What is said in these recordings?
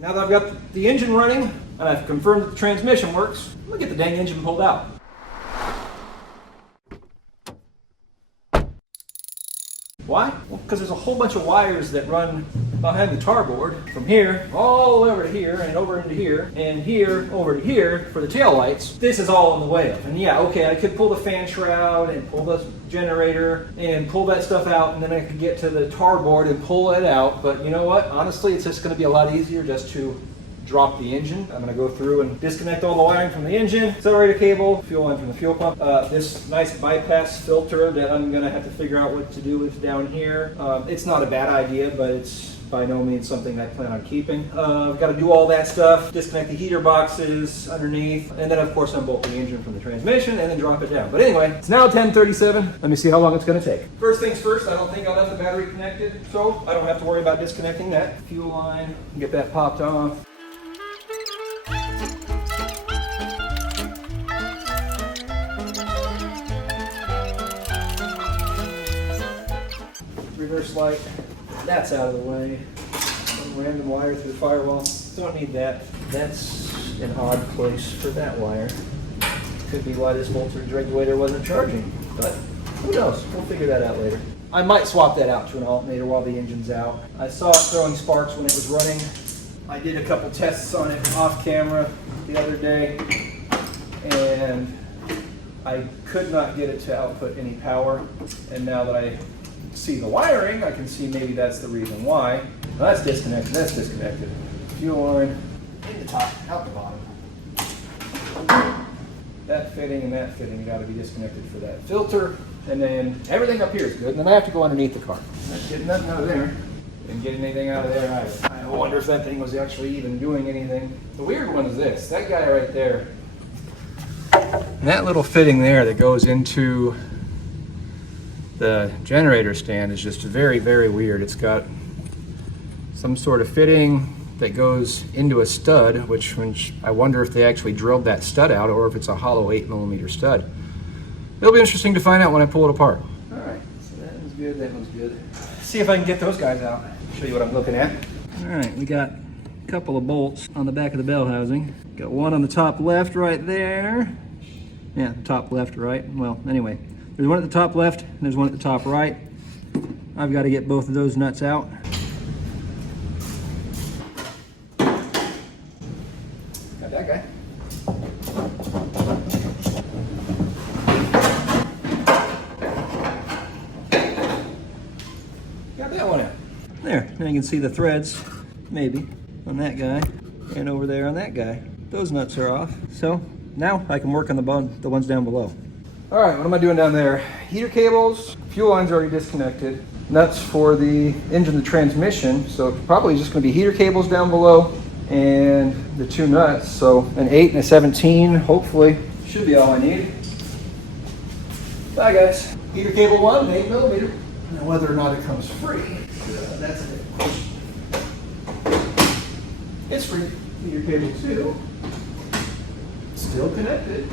Now that I've got the engine running and I've confirmed that the transmission works, I'm gonna get the dang engine pulled out. Why? Well, because there's a whole bunch of wires that run behind the tar board from here all over to here and over into here and here over to here for the tail lights. This is all in the way of. And yeah, okay, I could pull the fan shroud and pull the generator and pull that stuff out, and then I could get to the tar board and pull it out. But you know what? Honestly, it's just going to be a lot easier just to drop the engine. I'm going to go through and disconnect all the wiring from the engine, accelerator cable, fuel line from the fuel pump. This nice bypass filter that I'm going to have to figure out what to do with down here. It's not a bad idea, but it's by no means something I plan on keeping. I've got to do all that stuff, disconnect the heater boxes underneath, and then of course unbolt the engine from the transmission and then drop it down. But anyway, it's now 10:37. Let me see how long it's going to take. First things first, I don't think I'll have the battery connected, so I don't have to worry about disconnecting that. Fuel line, get that popped off. Reverse light, that's out of the way. Some random wire through the firewall, don't need that. That's an odd place for that wire. Could be why this voltage regulator wasn't charging, but who knows, we'll figure that out later. I might swap that out to an alternator while the engine's out. I saw it throwing sparks when it was running. I did a couple tests on it off camera the other day, and I could not get it to output any power, and now that I see the wiring, I can see maybe that's the reason why. Well, that's disconnected, that's disconnected. Fuel line in the top, out the bottom. That fitting and that fitting got to be disconnected for that filter, and then everything up here is good, and then I have to go underneath the car. Not getting nothing out of there. Didn't get anything out of there either. I wonder if that thing was actually even doing anything. The weird one is this, that guy right there. And that little fitting there that goes into the generator stand is just very, very weird. It's got some sort of fitting that goes into a stud, which I wonder if they actually drilled that stud out or if it's a hollow 8mm stud. It'll be interesting to find out when I pull it apart. All right, so that one's good, that one's good. See if I can get those guys out. Show you what I'm looking at. All right, we got a couple of bolts on the back of the bell housing. Got one on the top left right there. Yeah, top left, right. Well, anyway. There's one at the top left, and there's one at the top right. I've got to get both of those nuts out. Got that guy. Got that one out. There, now you can see the threads, maybe, on that guy, and over there on that guy. Those nuts are off. So now I can work on the ones down below. All right, what am I doing down there? Heater cables, fuel lines already disconnected. Nuts for the engine, the transmission. So probably just gonna be heater cables down below and the two nuts. So an 8 and a 17, hopefully, should be all I need. Bye guys. Heater cable 1, 8mm. Now whether or not it comes free, that's a good question. It's free. Heater cable 2, still connected.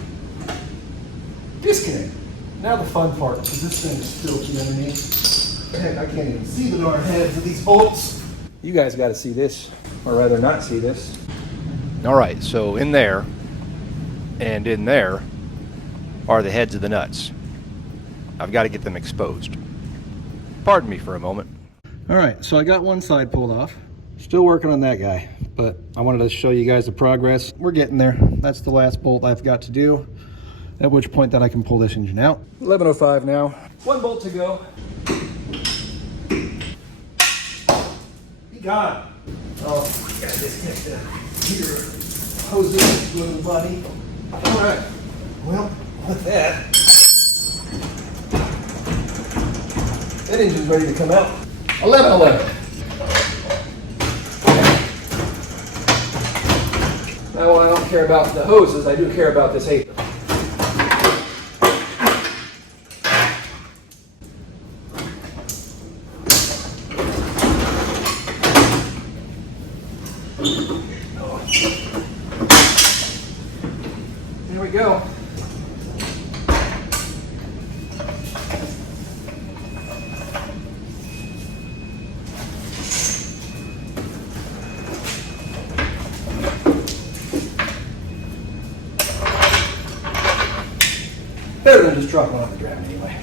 Disconnect. Now the fun part, because this thing is filthy underneath. Heck, I can't even see the darn heads of these bolts. You guys got to see this, or rather not see this. All right, so in there and in there are the heads of the nuts. I've got to get them exposed. Pardon me for a moment. All right, so I got one side pulled off. Still working on that guy, but I wanted to show you guys the progress. We're getting there. That's the last bolt I've got to do. At which point that I can pull this engine out. 11:05 now. One bolt to go. Be gone. Oh, gotta disconnect the heater hoses, little buddy. All right. Well, with that engine's ready to come out. 11:11. Now, while I don't care about the hoses, I do care about this apron. There we go. Better than just drop one on the ground anyway.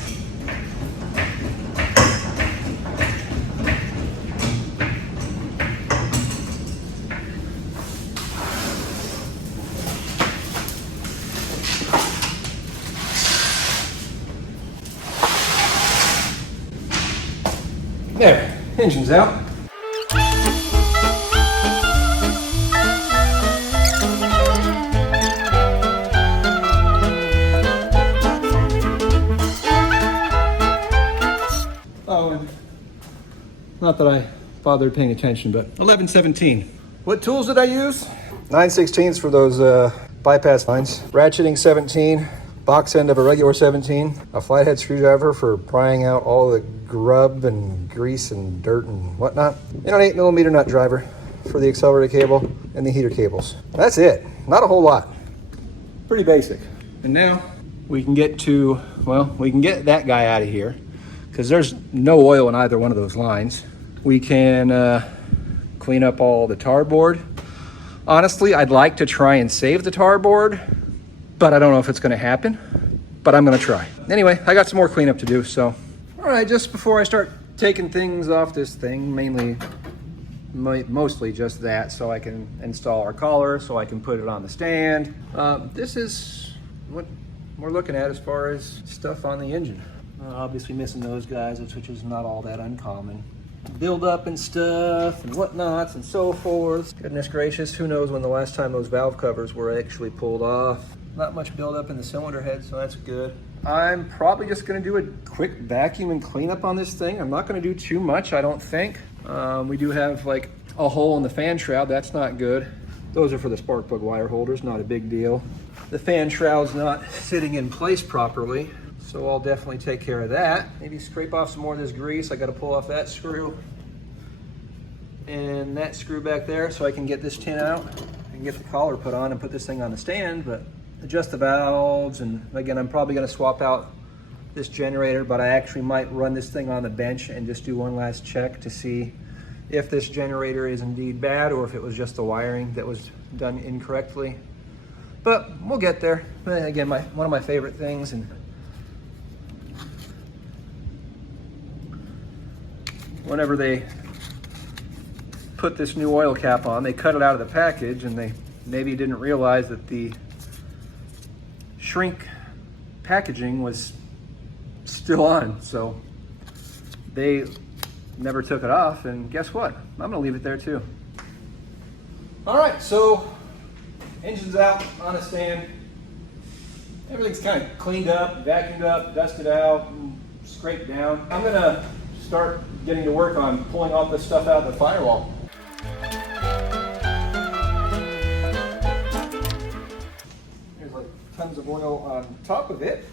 There, engine's out. Oh, and not that I bothered paying attention, but 1117. What tools did I use? 9/16 for those bypass lines. Ratcheting 17. Box end of a regular 17, a flathead screwdriver for prying out all the grub and grease and dirt and whatnot, and an 8mm nut driver for the accelerator cable and the heater cables. That's it. Not a whole lot. Pretty basic. And now we can get to, well, we can get that guy out of here because there's no oil in either one of those lines. We can clean up all the tar board. Honestly, I'd like to try and save the tar board, but I don't know if it's going to happen, but I'm going to try. Anyway, I got some more cleanup to do, so. All right, just before I start taking things off this thing, mostly just that, so I can install our collar, so I can put it on the stand. This is what we're looking at as far as stuff on the engine. Obviously missing those guys, which is not all that uncommon. Build up and stuff and whatnots and so forth. Goodness gracious, who knows when the last time those valve covers were actually pulled off. Not much buildup in the cylinder head, so that's good. I'm probably just gonna do a quick vacuum and cleanup on this thing. I'm not gonna do too much, I don't think. We do have like a hole in the fan shroud, that's not good. Those are for the spark plug wire holders, not a big deal. The fan shroud's not sitting in place properly, so I'll definitely take care of that. Maybe scrape off some more of this grease. I gotta pull off that screw and that screw back there so I can get this tin out and get the collar put on and put this thing on the stand, but adjust the valves. And again, I'm probably gonna swap out this generator, but I actually might run this thing on the bench and just do one last check to see if this generator is indeed bad or if it was just the wiring that was done incorrectly. But we'll get there. Again, one of my favorite things. And whenever they put this new oil cap on, they cut it out of the package, and they maybe didn't realize that the shrink packaging was still on, so they never took it off, and guess what? I'm gonna leave it there too. All right, so engine's out on a stand. Everything's kind of cleaned up, vacuumed up, dusted out, and scraped down. I'm gonna start getting to work on pulling all this stuff out of the firewall. There's like tons of oil on top of it.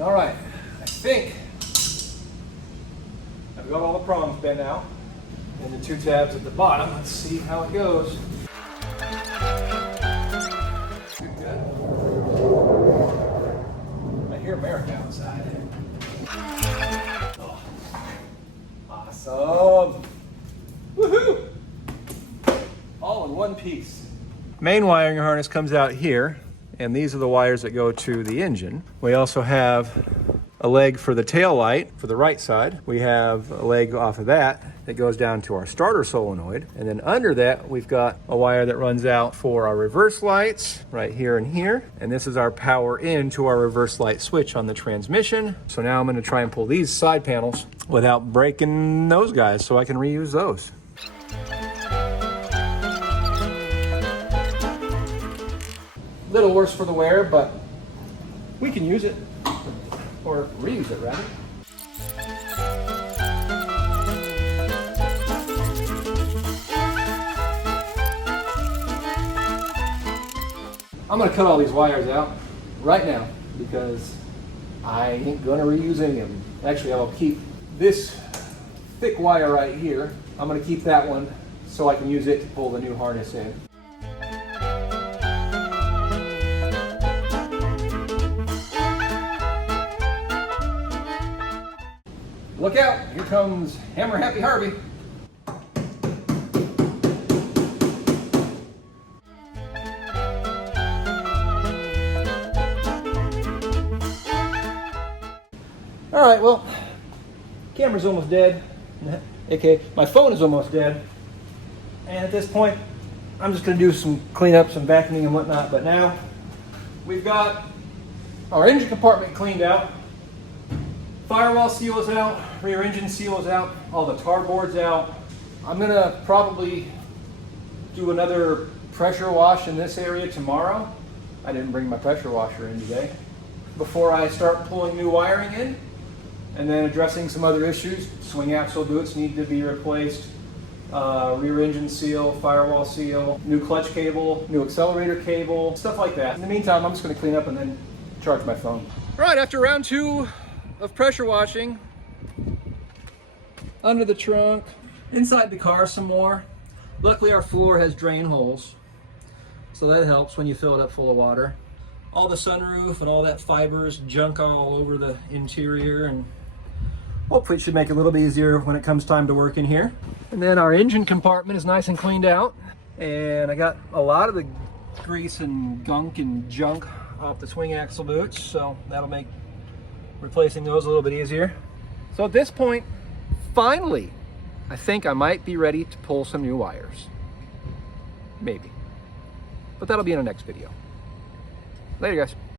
All right, I think I've got all the prongs bent out and the two tabs at the bottom. Let's see how it goes. Good. I hear America outside. Oh, awesome. Woohoo! All in one piece. Main wiring harness comes out here, and these are the wires that go to the engine. We also have a leg for the tail light for the right side. We have a leg off of that goes down to our starter solenoid. And then under that, we've got a wire that runs out for our reverse lights right here and here. And this is our power in to our reverse light switch on the transmission. So now I'm gonna try and pull these side panels without breaking those guys so I can reuse those. Little worse for the wear, but we can use it, or reuse it rather. I'm gonna cut all these wires out right now because I ain't gonna reuse any of them. Actually, I'll keep this thick wire right here. I'm gonna keep that one so I can use it to pull the new harness in. Look out, here comes Hammer Happy Harvey. All right, well, camera's almost dead. Okay, my phone is almost dead. And at this point, I'm just gonna do some cleanup, some vacuuming and whatnot. But now, we've got our engine compartment cleaned out. Firewall seal is out, rear engine seal is out, all the tar board's out. I'm gonna probably do another pressure wash in this area tomorrow. I didn't bring my pressure washer in today. Before I start pulling new wiring in, and then addressing some other issues. Swing axle boots need to be replaced, rear engine seal, firewall seal, new clutch cable, new accelerator cable, stuff like that. In the meantime, I'm just gonna clean up and then charge my phone. All right, after round 2 of pressure washing, under the trunk, inside the car some more. Luckily our floor has drain holes, so that helps when you fill it up full of water. All the sunroof and all that fibers, junk all over the interior, and hopefully it should make it a little bit easier when it comes time to work in here. And then our engine compartment is nice and cleaned out, and I got a lot of the grease and gunk and junk off the swing axle boots, so that'll make replacing those a little bit easier. So at this point, finally, I think I might be ready to pull some new wires. Maybe. But that'll be in the next video. Later, guys.